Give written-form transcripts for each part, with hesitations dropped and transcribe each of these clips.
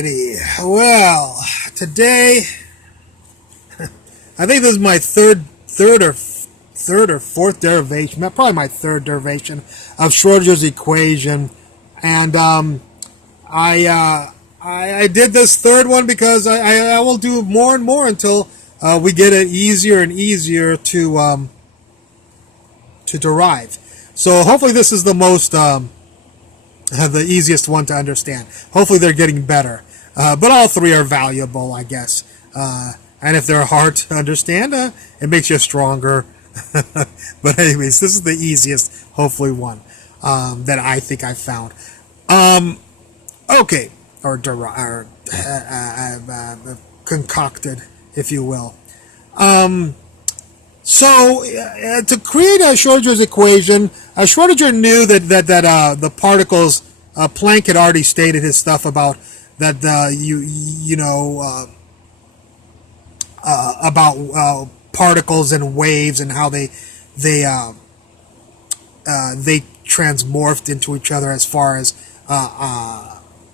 Alrighty, well, today, I think this is my third or fourth derivation, probably my third derivation of Schrodinger's equation, and I did this third one because I will do more and more until we get it easier and easier to derive. So hopefully this is the most the easiest one to understand. Hopefully they're getting better. But all three are valuable, I guess. And if they're hard to understand, it makes you stronger. But anyways, this is the easiest, hopefully, one that I think I found. Okay. Or concocted, if you will. So, to create Schrodinger's equation, Schrodinger knew that the particles, Planck had already stated his stuff about that about particles and waves and how they transmorphed into each other as far as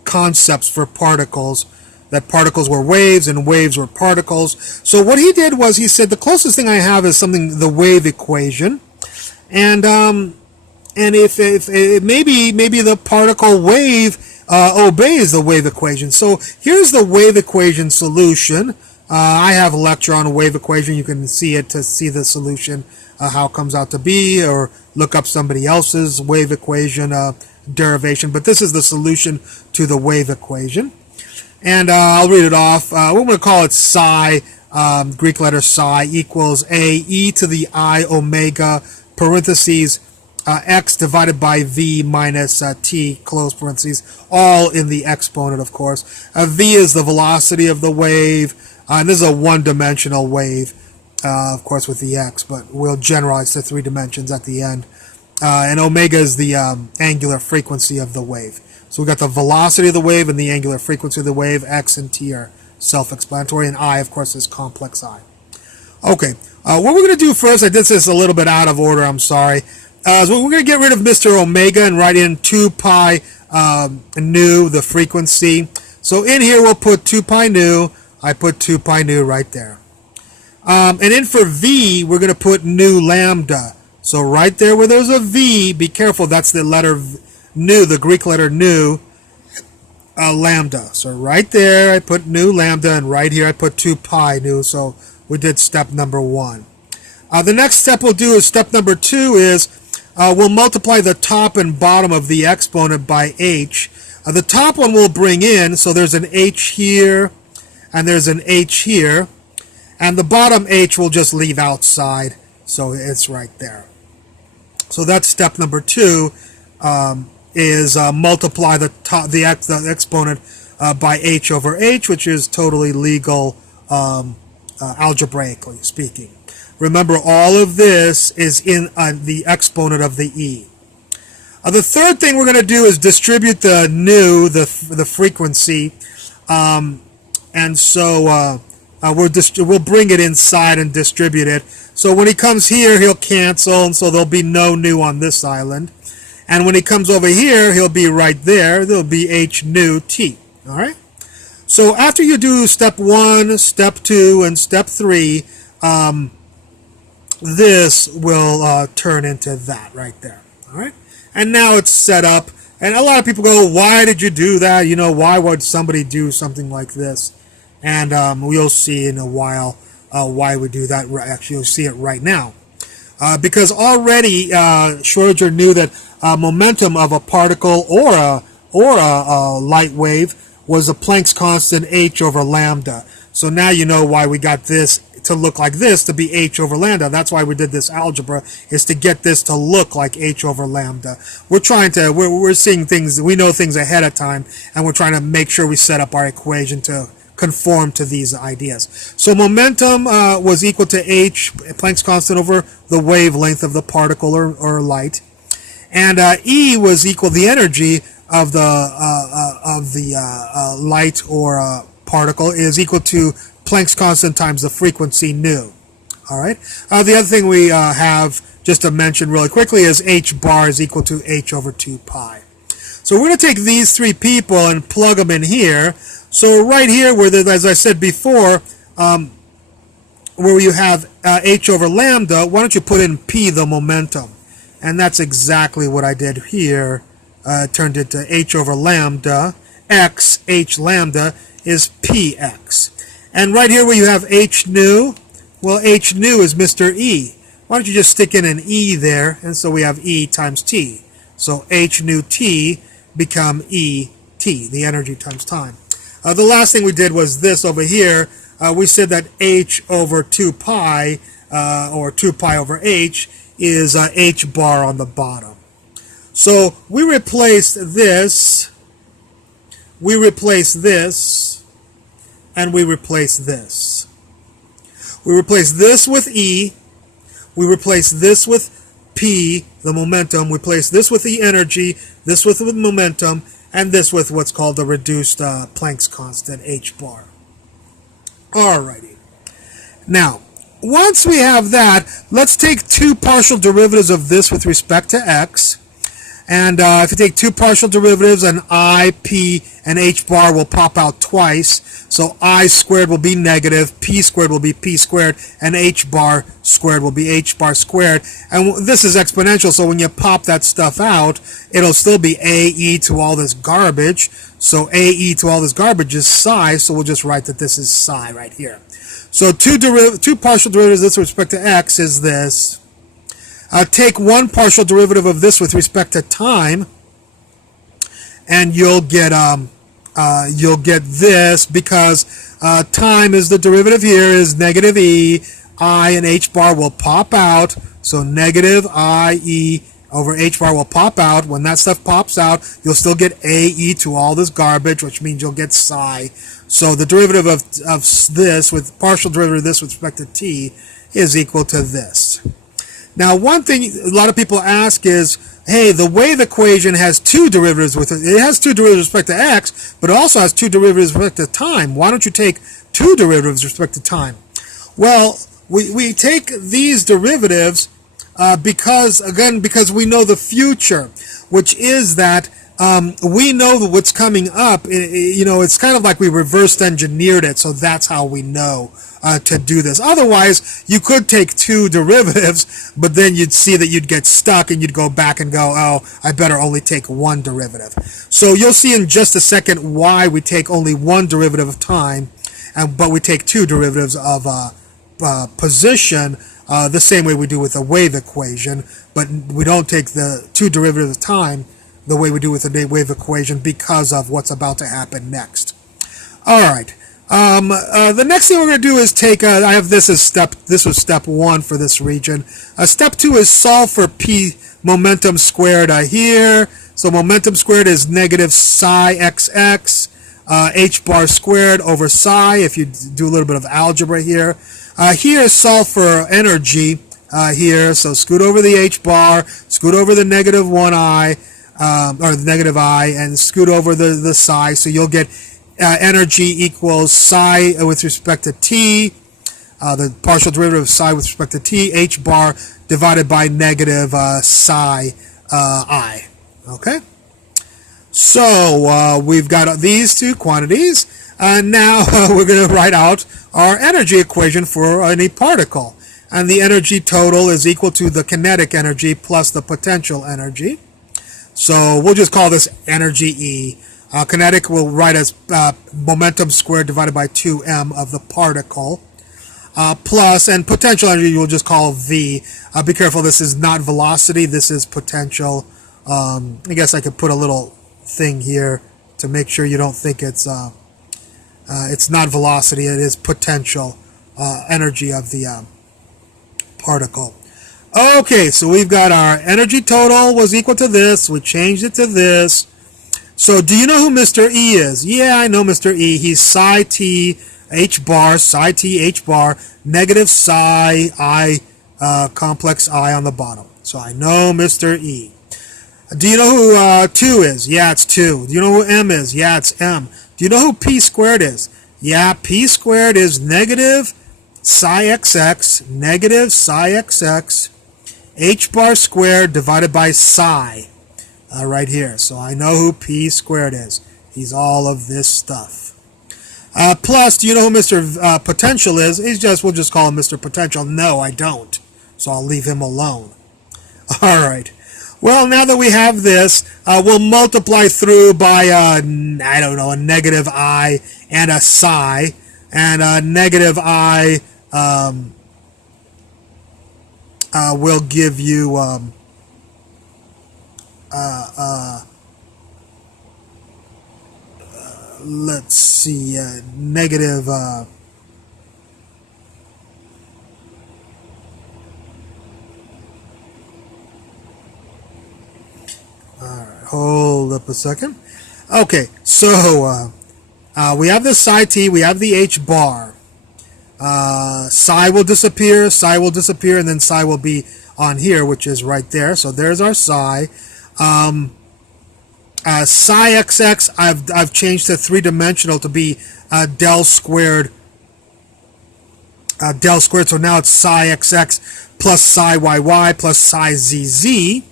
concepts for particles. That particles were waves and waves were particles. So what he did was he said the closest thing I have is something, the wave equation, and if maybe the particle wave obeys the wave equation. So here's the wave equation solution. I have a lecture on a wave equation. You can see it to see the solution, how it comes out to be, or look up somebody else's wave equation derivation. But this is the solution to the wave equation. And I'll read it off. We're going to call it psi, Greek letter psi, equals a e to the I omega, parentheses, x divided by v minus t, close parentheses, all in the exponent, of course. V is the velocity of the wave, and this is a one-dimensional wave, of course, with the x, but we'll generalize to 3 dimensions at the end. And omega is the angular frequency of the wave. So we got the velocity of the wave and the angular frequency of the wave. X and t are self-explanatory, and I, of course, is complex I. Okay, what we're going to do first, I did this a little bit out of order, I'm sorry. So we're going to get rid of Mr. Omega and write in 2 pi nu, the frequency. So in here we'll put 2 pi nu. I put 2 pi nu right there. And in for v, we're going to put nu lambda. So right there where there's a v, be careful, that's the letter nu, the Greek letter nu, lambda. So right there I put nu lambda, and right here I put 2 pi nu. So we did step number 1. The next step we'll do is step number 2 is we'll multiply the top and bottom of the exponent by h. The top one we'll bring in, so there's an h here and there's an h here, and the bottom h we'll just leave outside, so it's right there. So that's step number 2, is multiply the exponent by h over h, which is totally legal algebraically speaking. Remember, all of this is in the exponent of the e. The third thing we're going to do is distribute the nu, the frequency, and so we'll bring it inside and distribute it. So when he comes here, he'll cancel, and so there'll be no nu on this island. And when he comes over here, he'll be right there. There'll be h nu t. All right? So after you do step 1, step 2, and step 3, this will turn into that right there. All right? And now it's set up. And a lot of people go, why did you do that? You know, why would somebody do something like this? And we'll see in a while why we do that. Actually, you'll see it right now. Because already Schrodinger knew that momentum of a particle or a light wave was a Planck's constant h over lambda. So now you know why we got this to look like this, to be h over lambda. That's why we did this algebra, is to get this to look like h over lambda. We're seeing things, we know things ahead of time, and we're trying to make sure we set up our equation to conform to these ideas. So momentum was equal to h, Planck's constant, over the wavelength of the particle or light, and E was equal, the energy of the light or particle is equal to Planck's constant times the frequency nu. All right. The other thing we have just to mention really quickly is h bar is equal to h over 2 pi. So we're going to take these 3 people and plug them in here. So right here, where as I said before, where you have h over lambda, why don't you put in p, the momentum? And that's exactly what I did here. Turned it to h over lambda. X, h lambda, is px. And right here where you have h nu, well, h nu is Mr. E. Why don't you just stick in an E there, and so we have E times T. So h nu T become E T, the energy times time. The last thing we did was this over here. We said that h over 2 pi, or 2 pi over h, is h bar on the bottom. So we replace this, and we replace this. We replace this with E, we replace this with P, the momentum, we replace this with the energy, this with the momentum, and this with what's called the reduced Planck's constant, h bar. Alrighty. Now, once we have that, let's take two partial derivatives of this with respect to x. And if you take two partial derivatives, an I, P, and h bar will pop out twice. So I squared will be negative, P squared will be P squared, and h bar squared will be h bar squared. And this is exponential, so when you pop that stuff out, it'll still be AE to all this garbage. So AE to all this garbage is psi, so we'll just write that this is psi right here. So two partial derivatives with respect to x is this. Take one partial derivative of this with respect to time, and you'll get this, because time is the derivative here is negative E, I and h bar will pop out, so negative IE over h bar will pop out. When that stuff pops out, you'll still get AE to all this garbage, which means you'll get psi. So the derivative of this, with partial derivative of this with respect to t, is equal to this. Now, one thing a lot of people ask is, hey, the wave equation has two derivatives with it. It has two derivatives with respect to x, but it also has two derivatives with respect to time. Why don't you take two derivatives with respect to time? Well, we take these derivatives because we know the future, which is that we know what's coming up. It's kind of like we reversed engineered it, so that's how we know to do this. Otherwise, you could take two derivatives, but then you'd see that you'd get stuck and you'd go back and go, oh, I better only take one derivative. So you'll see in just a second why we take only one derivative of time, but we take two derivatives of position, the same way we do with the wave equation, but we don't take the two derivatives of time the way we do with the wave equation because of what's about to happen next. All right. The next thing we're going to do is take, I have this as this was step 1 for this region. Step 2 is solve for P momentum squared here. So momentum squared is negative psi xx, h bar squared over psi, if you do a little bit of algebra here. Here, solve for energy here. So scoot over the h bar, scoot over the negative 1i, or the negative I, and scoot over the psi. So you'll get energy equals psi with respect to t, the partial derivative of psi with respect to t, h bar divided by negative psi I. Okay? So we've got these two quantities, and now we're going to write out our energy equation for any particle. And the energy total is equal to the kinetic energy plus the potential energy. So we'll just call this energy E. Kinetic we'll write as momentum squared divided by 2m of the particle, plus, and potential energy we'll just call V. Be careful, this is not velocity, this is potential. I guess I could put a little thing here to make sure you don't think it's not velocity, it is potential energy of the particle. Okay, so we've got our energy total was equal to this, we changed it to this. So do you know who Mr. E is? Yeah, I know Mr. E. He's psi t h bar, psi t h bar, negative psi I, complex I on the bottom. So I know Mr. E. Do you know who 2 is? Yeah, it's 2. Do you know who m is? Yeah, it's m. Do you know who p squared is? Yeah, p squared is negative psi xx, negative psi xx, h bar squared divided by psi. Right here. So I know who p squared is. He's all of this stuff. Plus, do you know who Mr. Potential is? We'll just call him Mr. Potential. No, I don't. So I'll leave him alone. All right. Well, now that we have this, we'll multiply through by, I don't know, a negative I and a psi. And a negative I will give you, let's see, negative, alright, hold up a second. Okay, so we have the psi t, we have the h bar. Psi will disappear, and then psi will be on here, which is right there. So there's our psi. Psi xx, I've changed to three-dimensional to be del squared. So now it's psi xx plus psi yy plus psi zz.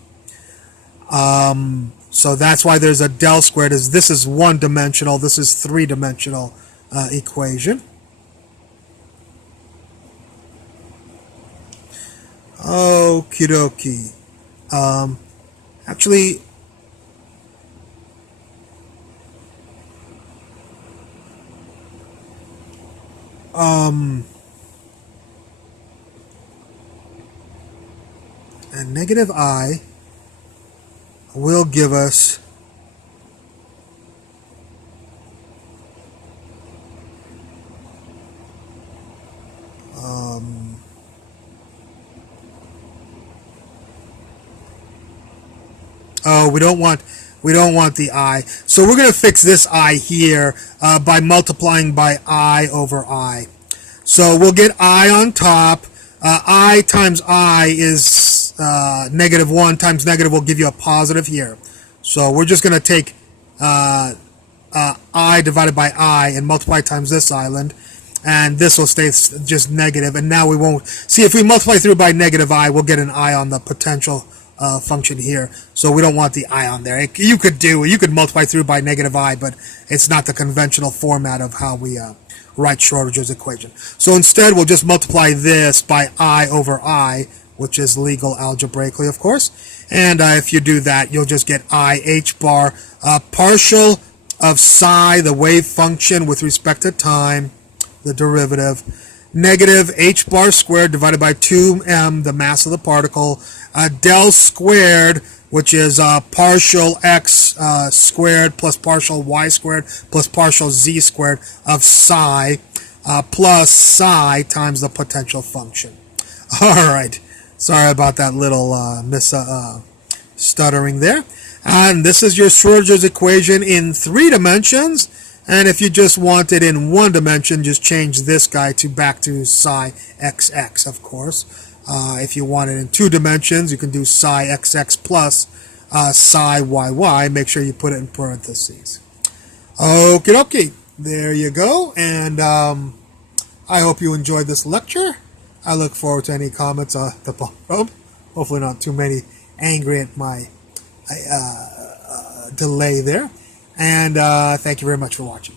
So that's why there's a del squared. This is one-dimensional, this is three-dimensional equation. Okie dokie. Actually, and negative I will give us oh, we don't want the I. So we're going to fix this I here by multiplying by I over I. So we'll get I on top. I times I is negative 1 times negative will give you a positive here. So we're just going to take I divided by I and multiply times this island. And this will stay just negative. And now we won't. See, if we multiply through by negative I, we'll get an I on the potential function here. So we don't want the I on there. You could multiply through by negative I, but it's not the conventional format of how we write Schrodinger's equation. So instead, we'll just multiply this by I over I, which is legal algebraically, of course. And if you do that, you'll just get I h bar partial of psi, the wave function with respect to time, the derivative, negative h bar squared divided by 2m, the mass of the particle, del squared, which is partial x squared plus partial y squared plus partial z squared of psi plus psi times the potential function. All right. Sorry about that little stuttering there. And this is your Schrodinger's equation in 3 dimensions. And if you just want it in 1 dimension, just change this guy back to psi xx, of course. If you want it in 2 dimensions, you can do psi xx plus psi yy. Make sure you put it in parentheses. Okie dokie. There you go. And I hope you enjoyed this lecture. I look forward to any comments at the bottom. Hopefully not too many angry at my delay there. And thank you very much for watching.